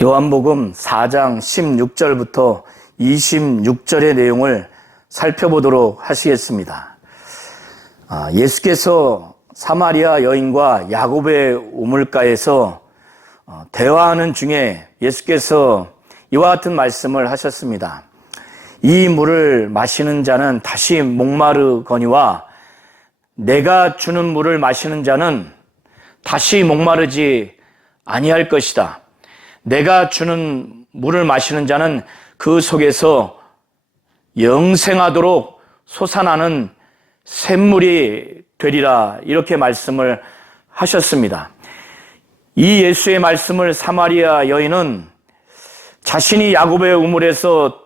요한복음 4장 16절부터 26절의 내용을 살펴보도록 하시겠습니다. 예수께서 사마리아 여인과 야곱의 우물가에서 대화하는 중에 예수께서 이와 같은 말씀을 하셨습니다. 이 물을 마시는 자는 다시 목마르거니와 내가 주는 물을 마시는 자는 다시 목마르지 아니할 것이다. 내가 주는 물을 마시는 자는 그 속에서 영생하도록 솟아나는 샘물이 되리라, 이렇게 말씀을 하셨습니다. 이 예수의 말씀을 사마리아 여인은 자신이 야곱의 우물에서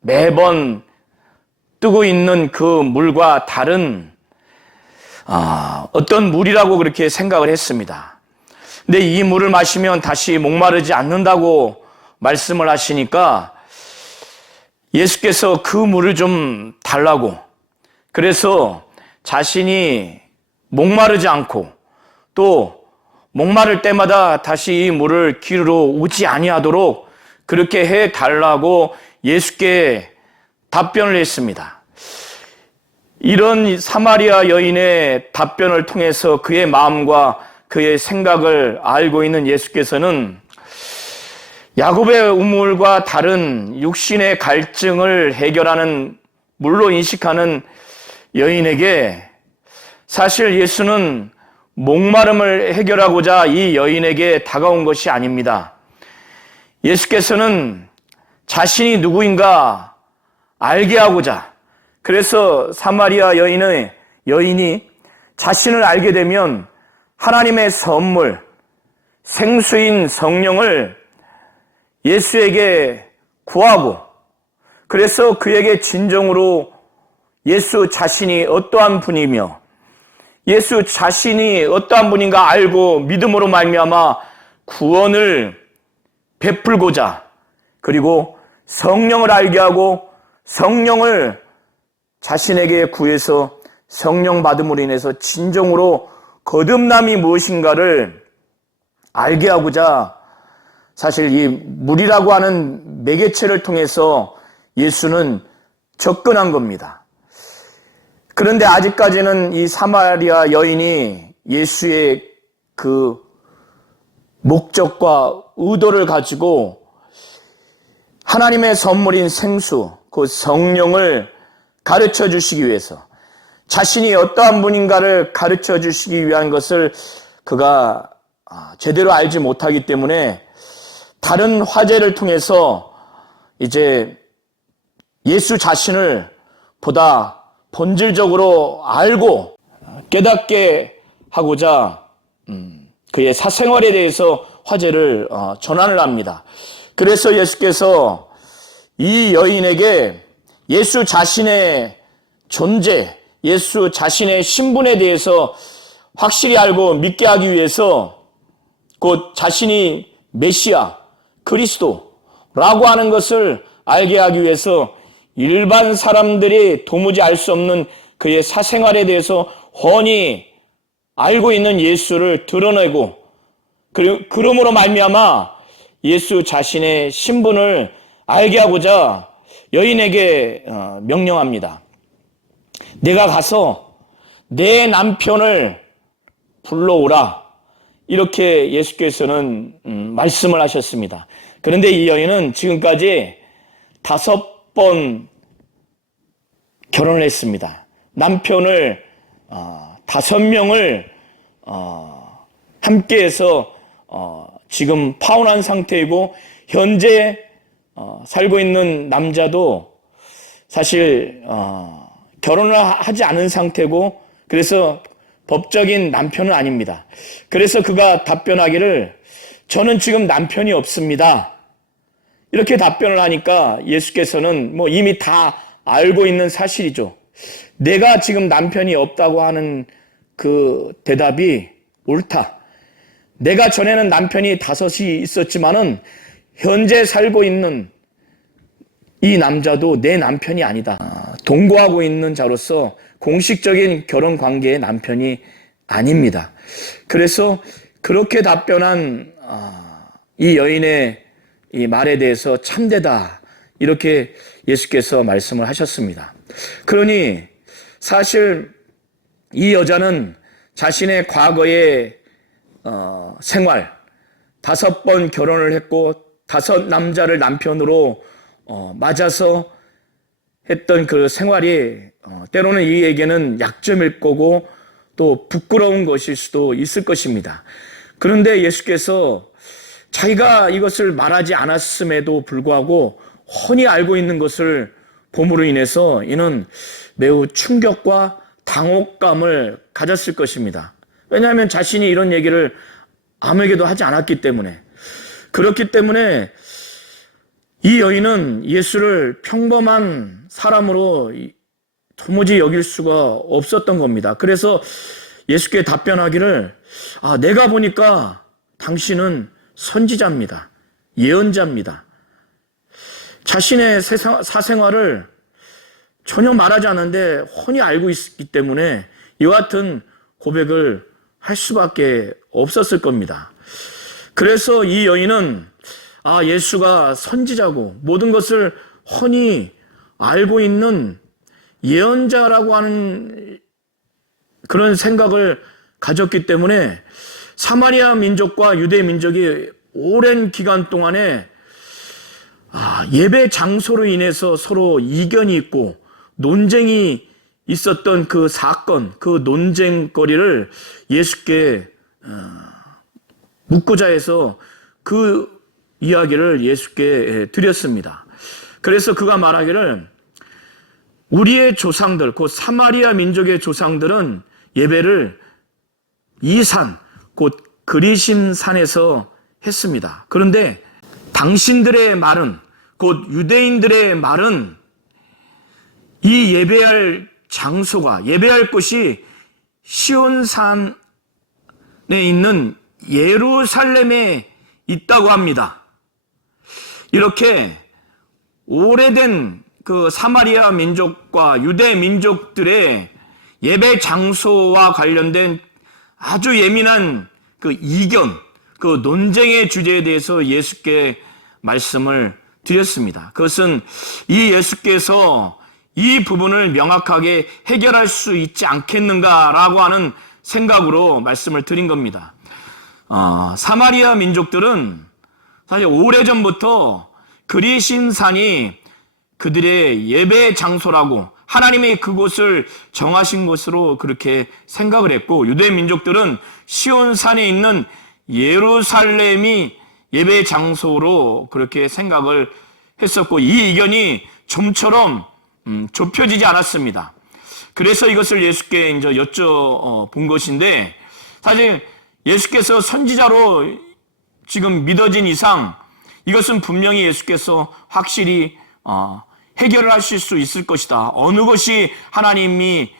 매번 뜨고 있는 그 물과 다른 어떤 물이라고 그렇게 생각을 했습니다. 근데 이 물을 마시면 다시 목마르지 않는다고 말씀을 하시니까 예수께서 그 물을 좀 달라고, 그래서 자신이 목마르지 않고 또 목마를 때마다 다시 이 물을 기르러 오지 아니하도록 그렇게 해달라고 예수께 답변을 했습니다. 이런 사마리아 여인의 답변을 통해서 그의 마음과 그의 생각을 알고 있는 예수께서는 야곱의 우물과 다른 육신의 갈증을 해결하는 물로 인식하는 여인에게, 사실 예수는 목마름을 해결하고자 이 여인에게 다가온 것이 아닙니다. 예수께서는 자신이 누구인가 알게 하고자, 그래서 사마리아 여인이 자신을 알게 되면 하나님의 선물, 생수인 성령을 예수에게 구하고, 그래서 그에게 진정으로 예수 자신이 어떠한 분이며 예수 자신이 어떠한 분인가 알고 믿음으로 말미암아 구원을 베풀고자, 그리고 성령을 알게 하고 성령을 자신에게 구해서 성령 받음으로 인해서 진정으로 거듭남이 무엇인가를 알게 하고자 사실 이 물이라고 하는 매개체를 통해서 예수는 접근한 겁니다. 그런데 아직까지는 이 사마리아 여인이 예수의 그 목적과 의도를 가지고 하나님의 선물인 생수, 그 성령을 가르쳐 주시기 위해서, 자신이 어떠한 분인가를 가르쳐 주시기 위한 것을 그가 제대로 알지 못하기 때문에 다른 화제를 통해서 이제 예수 자신을 보다 본질적으로 알고 깨닫게 하고자 그의 사생활에 대해서 화제를 전환을 합니다. 그래서 예수께서 이 여인에게 예수 자신의 존재, 예수 자신의 신분에 대해서 확실히 알고 믿게 하기 위해서, 곧 자신이 메시아, 그리스도라고 하는 것을 알게 하기 위해서 일반 사람들이 도무지 알 수 없는 그의 사생활에 대해서 훤히 알고 있는 예수를 드러내고, 그러므로 말미암아 예수 자신의 신분을 알게 하고자 여인에게 명령합니다. 내가 가서 내 남편을 불러오라, 이렇게 예수께서는 말씀을 하셨습니다. 그런데 이 여인은 지금까지 5번 결혼을 했습니다. 남편을 5명을 함께해서 지금 파혼한 상태이고, 현재 살고 있는 남자도 사실 결혼을 하지 않은 상태고, 그래서 법적인 남편은 아닙니다. 그래서 그가 답변하기를 저는 지금 남편이 없습니다, 이렇게 답변을 하니까 예수께서는 이미 다 알고 있는 사실이죠. 내가 지금 남편이 없다고 하는 그 대답이 옳다. 내가 전에는 남편이 5이 있었지만은 현재 살고 있는 이 남자도 내 남편이 아니다. 동거하고 있는 자로서 공식적인 결혼 관계의 남편이 아닙니다. 그래서 그렇게 답변한 이 여인의 이 말에 대해서 참되다, 이렇게 예수께서 말씀을 하셨습니다. 그러니 사실 이 여자는 자신의 과거의 생활, 5번 결혼을 했고 5 남자를 남편으로 맞아서 했던 그 생활이 때로는 이에게는 약점일 거고 또 부끄러운 것일 수도 있을 것입니다. 그런데 예수께서 자기가 이것을 말하지 않았음에도 불구하고 훤히 알고 있는 것을 봄으로 인해서 이는 매우 충격과 당혹감을 가졌을 것입니다. 왜냐하면 자신이 이런 얘기를 아무에게도 하지 않았기 때문에. 그렇기 때문에 이 여인은 예수를 평범한 사람으로 도무지 여길 수가 없었던 겁니다. 그래서 예수께 답변하기를, 내가 보니까 당신은 선지자입니다. 예언자입니다. 자신의 사생활을 전혀 말하지 않는데 훤히 알고 있기 때문에 이와 같은 고백을 할 수밖에 없었을 겁니다. 그래서 이 여인은 예수가 선지자고 모든 것을 훤히 알고 있는 예언자라고 하는 그런 생각을 가졌기 때문에 사마리아 민족과 유대 민족이 오랜 기간 동안에 예배 장소로 인해서 서로 이견이 있고 논쟁이 있었던 그 사건, 그 논쟁거리를 예수께 묻고자 해서 그 이야기를 예수께 드렸습니다. 그래서 그가 말하기를, 우리의 조상들, 곧 사마리아 민족의 조상들은 예배를 이 산, 곧 그리심 산에서 했습니다. 그런데 당신들의 말은, 곧 유대인들의 말은 이 예배할 장소가, 예배할 곳이 시온산에 있는 예루살렘에 있다고 합니다. 이렇게 오래된 그 사마리아 민족과 유대 민족들의 예배 장소와 관련된 아주 예민한 그 이견, 그 논쟁의 주제에 대해서 예수께 말씀을 드렸습니다. 그것은 이 예수께서 이 부분을 명확하게 해결할 수 있지 않겠는가라고 하는 생각으로 말씀을 드린 겁니다. 사마리아 민족들은 사실 오래전부터 그리심산이 그들의 예배 장소라고 하나님이 그곳을 정하신 것으로 그렇게 생각을 했고, 유대 민족들은 시온산에 있는 예루살렘이 예배 장소로 그렇게 생각을 했었고, 이 의견이 좀처럼 좁혀지지 않았습니다. 그래서 이것을 예수께 이제 여쭤본 것인데, 사실 예수께서 선지자로 지금 믿어진 이상 이것은 분명히 예수께서 확실히 해결을 하실 수 있을 것이다. 어느 것이 하나님이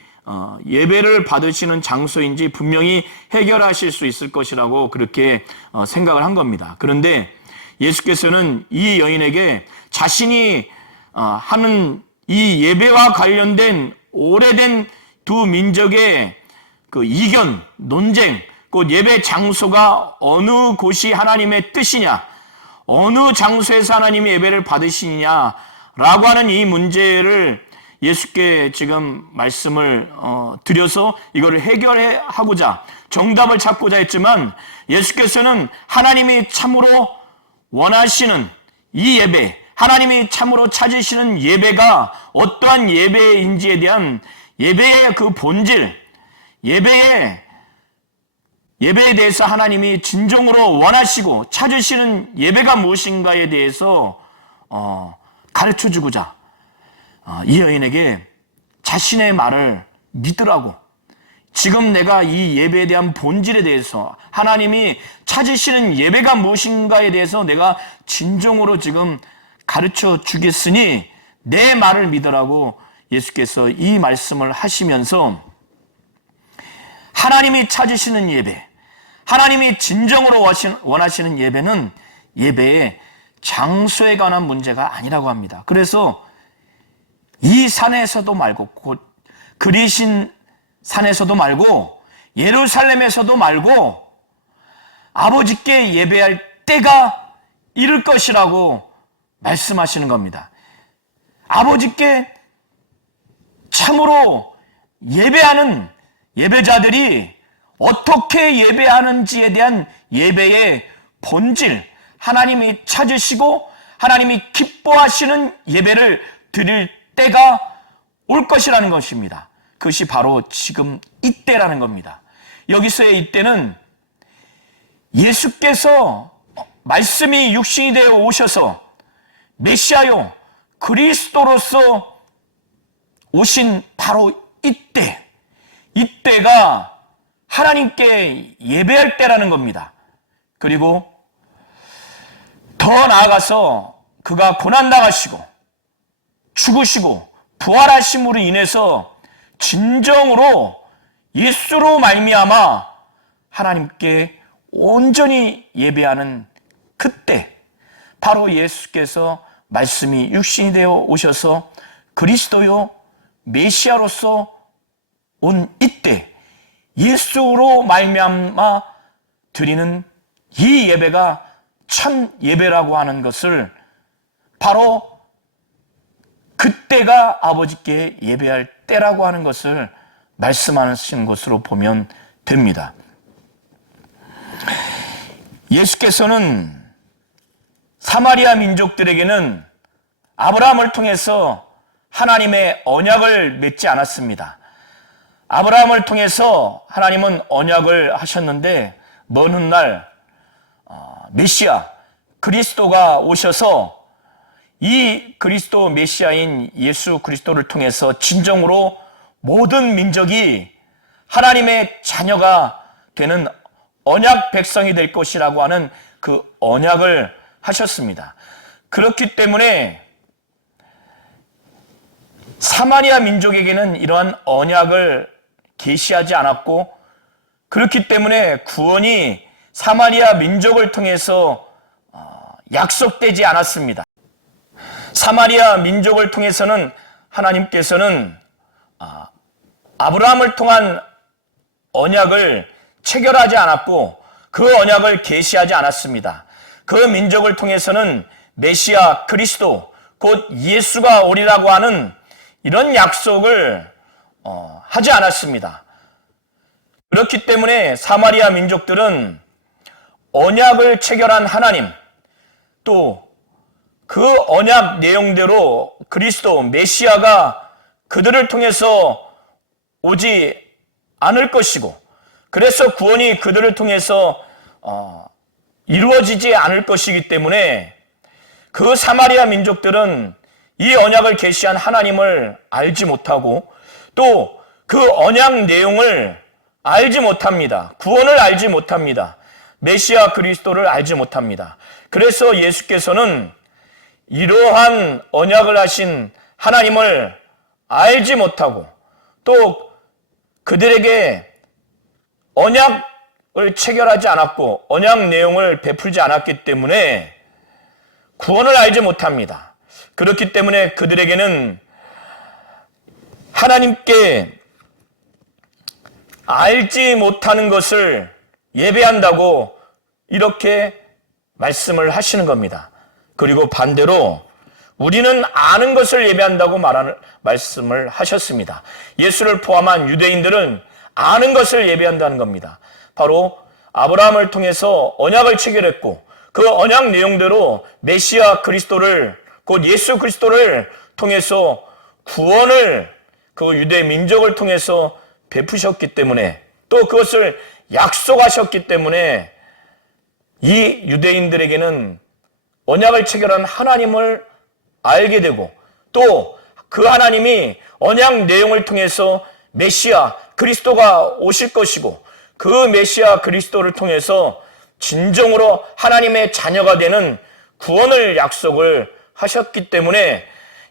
예배를 받으시는 장소인지 분명히 해결하실 수 있을 것이라고 그렇게 생각을 한 겁니다. 그런데 예수께서는 이 여인에게 자신이 하는 이 예배와 관련된 오래된 두 민족의 그 이견, 논쟁, 곧 예배 장소가 어느 곳이 하나님의 뜻이냐, 어느 장소에서 하나님의 예배를 받으시냐라고 하는 이 문제를 예수께 지금 말씀을 드려서 이거를 해결하고자 정답을 찾고자 했지만, 예수께서는 하나님이 참으로 원하시는 이 예배, 하나님이 참으로 찾으시는 예배가 어떠한 예배인지에 대한 예배의 그 본질, 예배에 대해서 하나님이 진정으로 원하시고 찾으시는 예배가 무엇인가에 대해서 가르쳐주고자 이 여인에게 자신의 말을 믿으라고, 지금 내가 이 예배에 대한 본질에 대해서 하나님이 찾으시는 예배가 무엇인가에 대해서 내가 진정으로 지금 가르쳐 주겠으니 내 말을 믿으라고 예수께서 이 말씀을 하시면서, 하나님이 찾으시는 예배, 하나님이 진정으로 원하시는 예배는 예배의 장소에 관한 문제가 아니라고 합니다. 그래서 이 산에서도 말고, 곧 그리신 산에서도 말고, 예루살렘에서도 말고, 아버지께 예배할 때가 이룰 것이라고 말씀하시는 겁니다. 아버지께 참으로 예배하는 예배자들이 어떻게 예배하는지에 대한 예배의 본질, 하나님이 찾으시고 하나님이 기뻐하시는 예배를 드릴 때가 올 것이라는 것입니다. 그것이 바로 지금 이때라는 겁니다. 여기서의 이때는 예수께서 말씀이 육신이 되어 오셔서 메시아요 그리스도로서 오신 바로 이때가 하나님께 예배할 때라는 겁니다. 그리고 더 나아가서 그가 고난당하시고 죽으시고 부활하심으로 인해서 진정으로 예수로 말미암아 하나님께 온전히 예배하는 그때, 바로 예수께서 말씀이 육신이 되어 오셔서 그리스도요 메시아로서 온 이때 예수로 말미암아 드리는 이 예배가 참 예배라고 하는 것을 바로 그때가 아버지께 예배할 때라고 하는 것을 말씀하시는 것으로 보면 됩니다. 예수께서는 사마리아 민족들에게는 아브라함을 통해서 하나님의 언약을 맺지 않았습니다. 아브라함을 통해서 하나님은 언약을 하셨는데 먼 훗날 메시아 그리스도가 오셔서 이 그리스도 메시아인 예수 그리스도를 통해서 진정으로 모든 민족이 하나님의 자녀가 되는 언약 백성이 될 것이라고 하는 그 언약을 하셨습니다. 그렇기 때문에 사마리아 민족에게는 이러한 언약을 계시하지 않았고, 그렇기 때문에 구원이 사마리아 민족을 통해서 약속되지 않았습니다. 사마리아 민족을 통해서는 하나님께서는 아브라함을 통한 언약을 체결하지 않았고 그 언약을 계시하지 않았습니다. 그 민족을 통해서는 메시아 그리스도 곧 예수가 오리라고 하는 이런 약속을 하지 않았습니다. 그렇기 때문에 사마리아 민족들은 언약을 체결한 하나님, 또 그 언약 내용대로 그리스도 메시아가 그들을 통해서 오지 않을 것이고, 그래서 구원이 그들을 통해서 이루어지지 않을 것이기 때문에 그 사마리아 민족들은 이 언약을 계시한 하나님을 알지 못하고 또 그 언약 내용을 알지 못합니다. 구원을 알지 못합니다. 메시아 그리스도를 알지 못합니다. 그래서 예수께서는 이러한 언약을 하신 하나님을 알지 못하고 또 그들에게 언약을 체결하지 않았고 언약 내용을 베풀지 않았기 때문에 구원을 알지 못합니다. 그렇기 때문에 그들에게는 하나님께 알지 못하는 것을 예배한다고 이렇게 말씀을 하시는 겁니다. 그리고 반대로 우리는 아는 것을 예배한다고 말씀을 하셨습니다. 예수를 포함한 유대인들은 아는 것을 예배한다는 겁니다. 바로 아브라함을 통해서 언약을 체결했고 그 언약 내용대로 메시아 그리스도를 곧 예수 그리스도를 통해서 구원을 그 유대 민족을 통해서 베푸셨기 때문에 또 그것을 약속하셨기 때문에 이 유대인들에게는 언약을 체결한 하나님을 알게 되고 또 그 하나님이 언약 내용을 통해서 메시아 그리스도가 오실 것이고 그 메시아 그리스도를 통해서 진정으로 하나님의 자녀가 되는 구원을 약속을 하셨기 때문에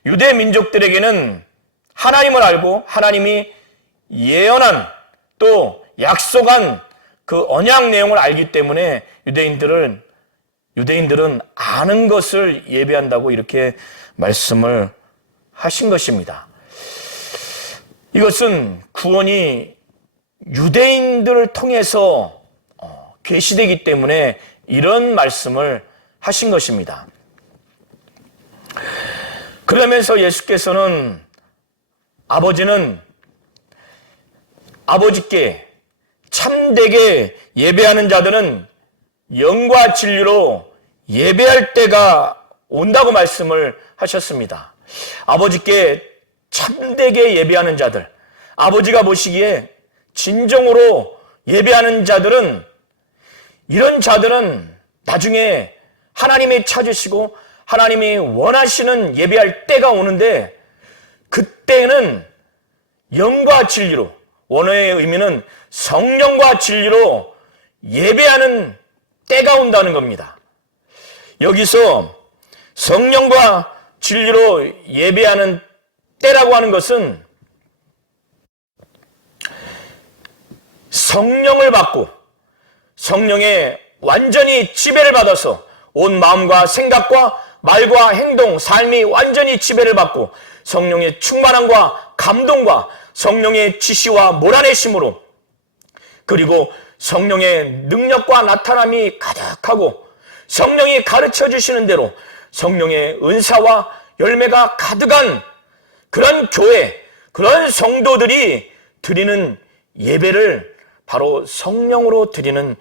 유대 민족들에게는 하나님을 알고 하나님이 예언한 또 약속한 그 언약 내용을 알기 때문에 유대인들은 아는 것을 예배한다고 이렇게 말씀을 하신 것입니다. 이것은 구원이 유대인들을 통해서 계시되기 때문에 이런 말씀을 하신 것입니다. 그러면서 예수께서는 아버지께 참되게 예배하는 자들은 영과 진리로 예배할 때가 온다고 말씀을 하셨습니다. 아버지께 참되게 예배하는 자들, 아버지가 보시기에 진정으로 예배하는 자들은, 이런 자들은 나중에 하나님이 찾으시고 하나님이 원하시는 예배할 때가 오는데, 그때는 영과 진리로, 원어의 의미는 성령과 진리로 예배하는 때가 온다는 겁니다. 여기서 성령과 진리로 예배하는 때라고 하는 것은 성령을 받고 성령의 완전히 지배를 받아서 온 마음과 생각과 말과 행동, 삶이 완전히 지배를 받고 성령의 충만함과 감동과 성령의 지시와 몰아내심으로, 그리고 성령의 능력과 나타남이 가득하고 성령이 가르쳐 주시는 대로 성령의 은사와 열매가 가득한 그런 교회, 그런 성도들이 드리는 예배를 바로 성령으로 드리는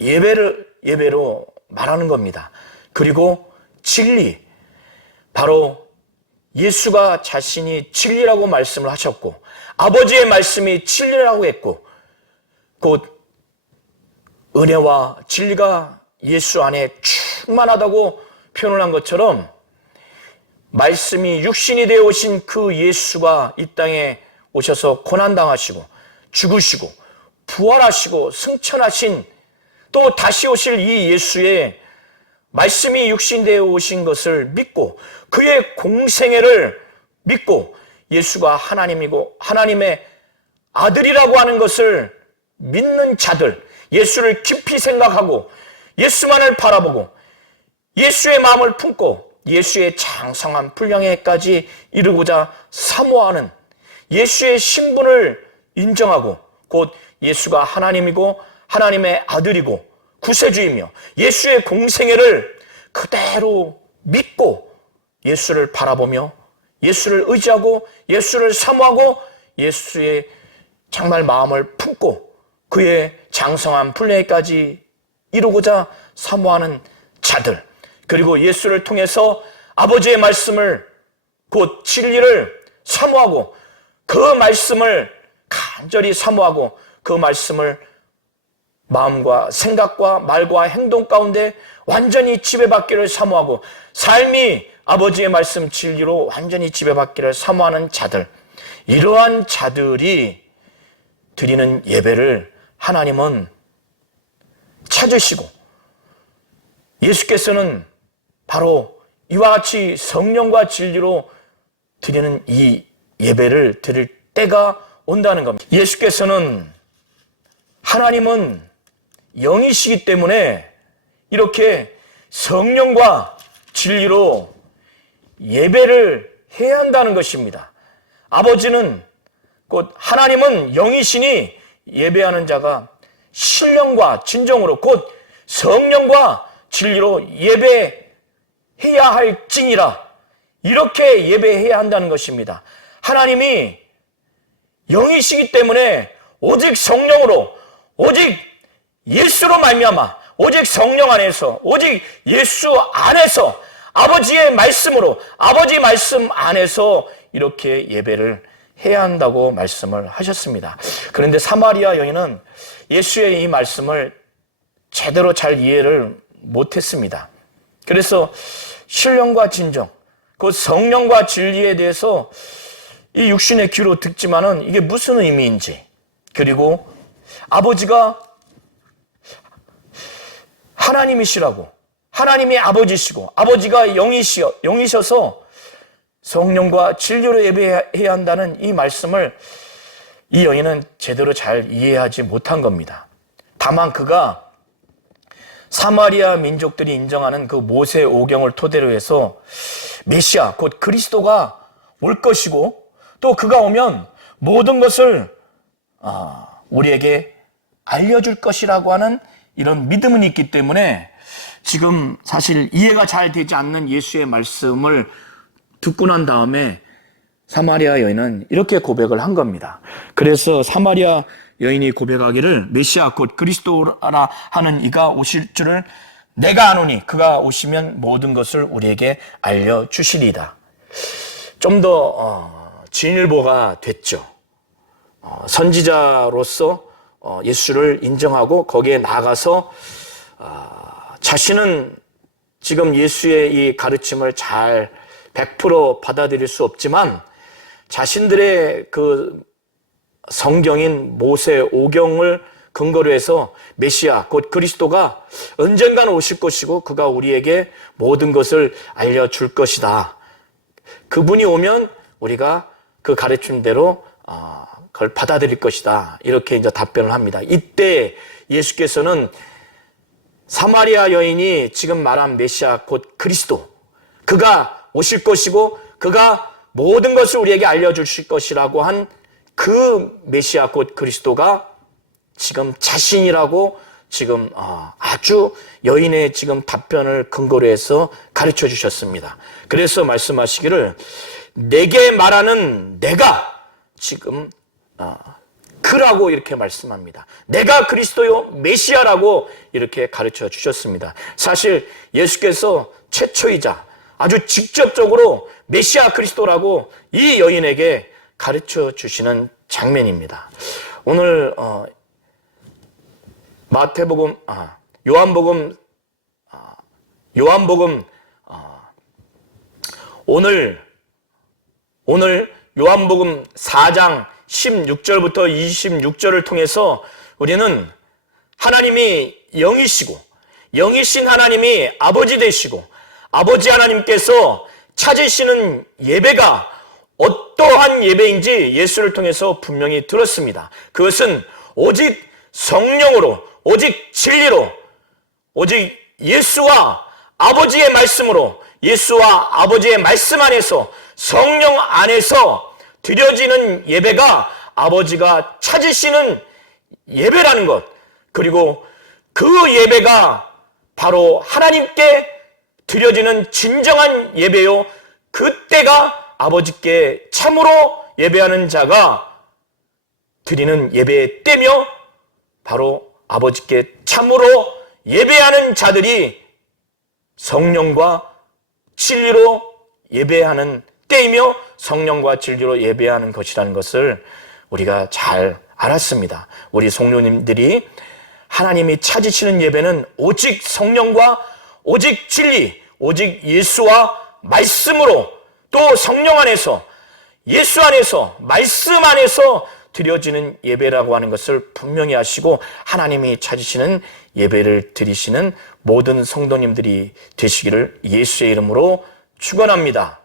예배로 말하는 겁니다. 그리고 진리, 바로 예수가 자신이 진리라고 말씀을 하셨고 아버지의 말씀이 진리라고 했고, 곧 은혜와 진리가 예수 안에 충만하다고 표현을 한 것처럼 말씀이 육신이 되어 오신 그 예수가 이 땅에 오셔서 고난당하시고 죽으시고 부활하시고 승천하신, 또 다시 오실 이 예수의 말씀이 육신 되어 오신 것을 믿고 그의 공생애를 믿고 예수가 하나님이고 하나님의 아들이라고 하는 것을 믿는 자들, 예수를 깊이 생각하고 예수만을 바라보고 예수의 마음을 품고 예수의 장성한 분량에까지 이르고자 사모하는, 예수의 신분을 인정하고 곧 예수가 하나님이고 하나님의 아들이고 구세주이며 예수의 공생애를 그대로 믿고 예수를 바라보며 예수를 의지하고 예수를 사모하고 예수의 정말 마음을 품고 그의 장성한 분량에까지 이루고자 사모하는 자들, 그리고 예수를 통해서 아버지의 말씀을 곧 진리를 사모하고 그 말씀을 간절히 사모하고 그 말씀을 마음과 생각과 말과 행동 가운데 완전히 지배받기를 사모하고 삶이 아버지의 말씀 진리로 완전히 지배받기를 사모하는 자들, 이러한 자들이 드리는 예배를 하나님은 찾으시고 예수께서는 바로 이와 같이 성령과 진리로 드리는 이 예배를 드릴 때가 온다는 겁니다. 예수께서는, 하나님은 영이시기 때문에 이렇게 성령과 진리로 예배를 해야 한다는 것입니다. 아버지는, 곧 하나님은 영이시니 예배하는 자가 신령과 진정으로 곧 성령과 진리로 예배해야 할지니라, 이렇게 예배해야 한다는 것입니다. 하나님이 영이시기 때문에 오직 성령으로, 오직 예수로 말미암아, 오직 성령 안에서, 오직 예수 안에서 아버지의 말씀으로, 아버지 말씀 안에서 이렇게 예배를 해야 한다고 말씀을 하셨습니다. 그런데 사마리아 여인은 예수의 이 말씀을 제대로 잘 이해를 못했습니다. 그래서 신령과 진정, 그 성령과 진리에 대해서 이 육신의 귀로 듣지만은 이게 무슨 의미인지, 그리고 아버지가 하나님이시라고, 하나님이 아버지시고 아버지가 영이셔서 성령과 진리로 예배해야 한다는 이 말씀을 이 여인은 제대로 잘 이해하지 못한 겁니다. 다만 그가 사마리아 민족들이 인정하는 그 모세 오경을 토대로 해서 메시아 곧 그리스도가 올 것이고 또 그가 오면 모든 것을 우리에게 알려줄 것이라고 하는 이런 믿음은 있기 때문에 지금 사실 이해가 잘 되지 않는 예수의 말씀을 듣고 난 다음에 사마리아 여인은 이렇게 고백을 한 겁니다. 그래서 사마리아 여인이 고백하기를 메시아 곧 그리스도라 하는 이가 오실 줄을 내가 아노니 그가 오시면 모든 것을 우리에게 알려주시리이다. 좀 더 진일보가 됐죠. 선지자로서 예수를 인정하고 거기에 나가서 자신은 지금 예수의 이 가르침을 잘 100% 받아들일 수 없지만 자신들의 그 성경인 모세 오경을 근거로 해서 메시아 곧 그리스도가 언젠가는 오실 것이고 그가 우리에게 모든 것을 알려줄 것이다. 그분이 오면 우리가 그 가르침대로 그걸 받아들일 것이다. 이렇게 이제 답변을 합니다. 이때 예수께서는 사마리아 여인이 지금 말한 메시아 곧 그리스도, 그가 오실 것이고 그가 모든 것을 우리에게 알려주실 것이라고 한 그 메시아 곧 그리스도가 지금 자신이라고 지금 아주 여인의 지금 답변을 근거로 해서 가르쳐 주셨습니다. 그래서 말씀하시기를 내게 말하는 내가 지금 그라고 이렇게 말씀합니다. 내가 그리스도요 메시아라고 이렇게 가르쳐 주셨습니다. 사실 예수께서 최초이자 아주 직접적으로 메시아 그리스도라고 이 여인에게 가르쳐 주시는 장면입니다. 오늘 마태복음, 요한복음 오늘 요한복음 4장 16절부터 26절을 통해서 우리는 하나님이 영이시고 영이신 하나님이 아버지 되시고 아버지 하나님께서 찾으시는 예배가 어떠한 예배인지 예수를 통해서 분명히 들었습니다. 그것은 오직 성령으로, 오직 진리로, 오직 예수와 아버지의 말씀으로, 예수와 아버지의 말씀 안에서, 성령 안에서 드려지는 예배가 아버지가 찾으시는 예배라는 것, 그리고 그 예배가 바로 하나님께 드려지는 진정한 예배요, 그때가 아버지께 참으로 예배하는 자가 드리는 예배의 때며 바로 아버지께 참으로 예배하는 자들이 성령과 진리로 예배하는 때이며 성령과 진리로 예배하는 것이라는 것을 우리가 잘 알았습니다. 우리 성도님들이 하나님이 찾으시는 예배는 오직 성령과 오직 진리, 오직 예수와 말씀으로 또 성령 안에서 예수 안에서 말씀 안에서 드려지는 예배라고 하는 것을 분명히 아시고 하나님이 찾으시는 예배를 드리시는 모든 성도님들이 되시기를 예수의 이름으로 축원합니다.